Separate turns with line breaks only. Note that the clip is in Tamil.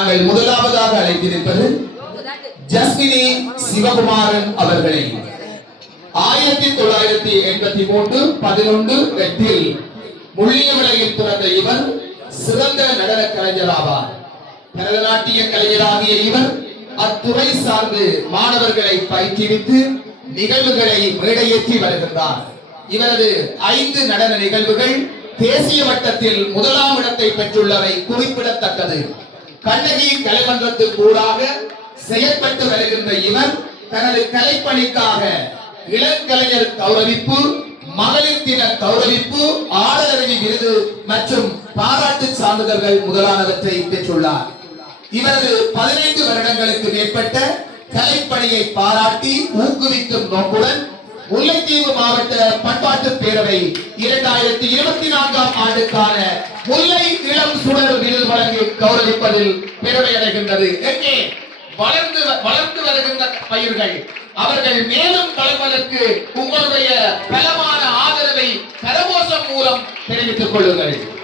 நாங்கள் முதலாவதாக அழைத்திருப்பது ஜஸ்மினி சிவகுமாரன் அவர்களை. ஆயிரத்தி தொள்ளாயிரத்தி எண்பத்தி மூன்று பதினொன்று எட்டில் முள்ளியமலையில் பிறந்த இவர் சிறந்த நடன கலைஞர் ஆவார் பரதநாட்டிய கலைஞராகிய இவர் அத்துறை சார்ந்து மாணவர்களை பயிற்றுவித்து நிகழ்வுகளை மேடையேற்றி வருகின்றார். இவரது ஐந்து நடன நிகழ்வுகள் தேசிய மட்டத்தில் முதலாம் இடத்தை பெற்றுள்ளவை குறிப்பிடத்தக்கது. கண்ணகி கலைமன்றத்துக்கு ஊடாக செயல்பட்டு வருகின்ற இவர் தனது கலைப்பணிக்காக இளங்கலைஞர் கௌரவிப்பு மகளிர் தின கௌரவிப்பு ஆடலரவி விருது மற்றும் பாராட்டு சான்றிதழ்கள் முதலானவற்றை பெற்றுள்ளார். இவரது பதினைந்து வருடங்களுக்கு மேற்பட்ட கலைப்பணியை பாராட்டி ஊக்குவிக்கும் நோக்குடன் முல்லைத்தீவு மாவட்ட பண்பாட்டு பேரவை இரண்டாயிரத்தி இருபத்தி நான்காம் ஆண்டுக்கான கௌரவிப்பதில் பெருமை அடைகின்றது எங்கே? வளர்ந்து வளர்ந்து வருகின்ற பயிர்கள். அவர்கள் மேலும் வளர்வதற்கு உங்களுடைய பலமான ஆதரவை கரகோஷம் மூலம் தெரிவித்துக் கொள்ளுங்கள்.